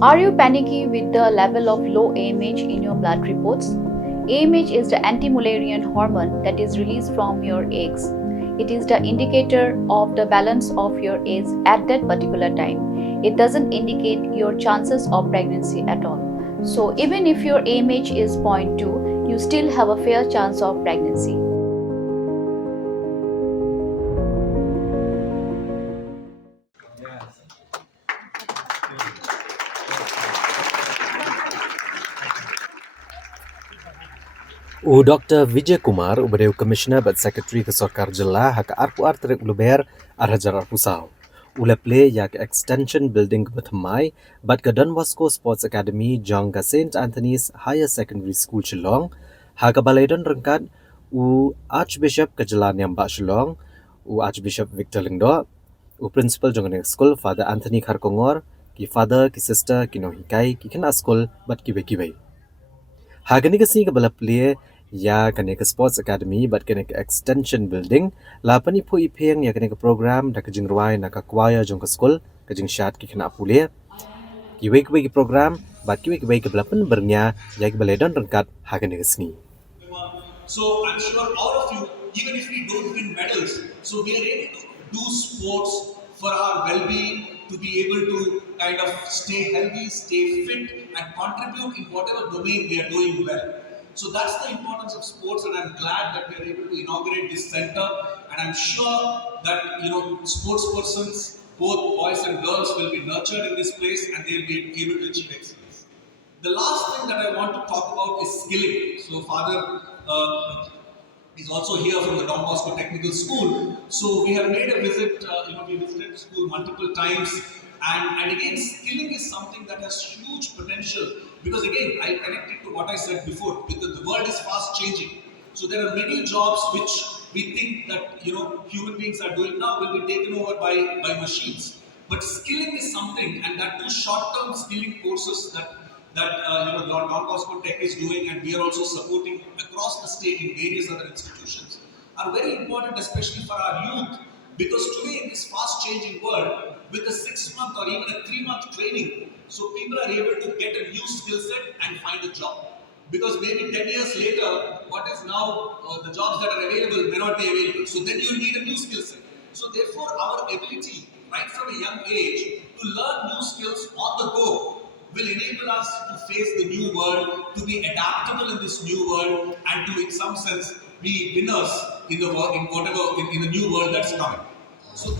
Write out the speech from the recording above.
Are you panicky with the level of low AMH in your blood reports? AMH is the anti-Mullerian hormone that is released from your eggs. It is the indicator of the balance of your eggs at that particular time. It doesn't indicate your chances of pregnancy at all. So even if your AMH is zero point 0.2, you still have a fair chance of pregnancy. Dr. Vijay Kumar, Ubadeu Commissioner but Secretary ke Sarkar Jilla hak arpu artrek luber arhajar arpusau. Play yak extension building bethamai but ke Bosco Sports Academy Jong ke St. Anthony's Higher Secondary School Shillong hak baledon rengkat Archbishop ke Jilla Nyamba Shillong Archbishop Victor Lingdo Principal Jong School Father Anthony Kharkongor ki father ki sister ki nohikai ki kena school but ki bekibai. Hagani kasi ka bala play ya kane ka sports academy but kane ka extension building la pani phu ipeng ya kane ka program da ka jingruai na ka choir jong ka school ka jing shat ki khana pule ki wei ki program but ki wei ka bala pen bernya ya ki bala don rengkat hagani ka singi. So I'm sure all of you, even if we don't win medals, so we are able to do sports for our well-being, to be able to kind of stay healthy, stay fit, and contribute in whatever domain we are doing well. So that's the importance of sports, and I'm glad that we are able to inaugurate this center. And I'm sure that sports persons, both boys and girls, will be nurtured in this place, and they'll be able to achieve excellence. The last thing that I want to talk about is skilling. So, Father is also here from the Don Bosco Technical School. So, we have made a visit. We visited the school multiple times, and again, skilling is something that has huge potential. Because again, I connected to what I said before. Because the world is fast changing. So, there are many jobs which we think that human beings are doing now will be taken over by machines. But skilling is something, and that too short-term skilling courses that Don Bosco Tech is doing, and we are also supporting across the state in various other institutions, are very important, especially for our youth. Because today, in this fast-changing world, with a 6-month or even a 3-month training, so people are able to get a new skill set and find a job. Because maybe 10 years later, what is now the jobs that are available may not be available. So then you need a new skill set. So therefore, our ability, right from a young age, to learn new skills on the go will enable us to face the new world, to be adaptable in this new world, and to, in some sense, be winners in the world, in the new world that's coming. So.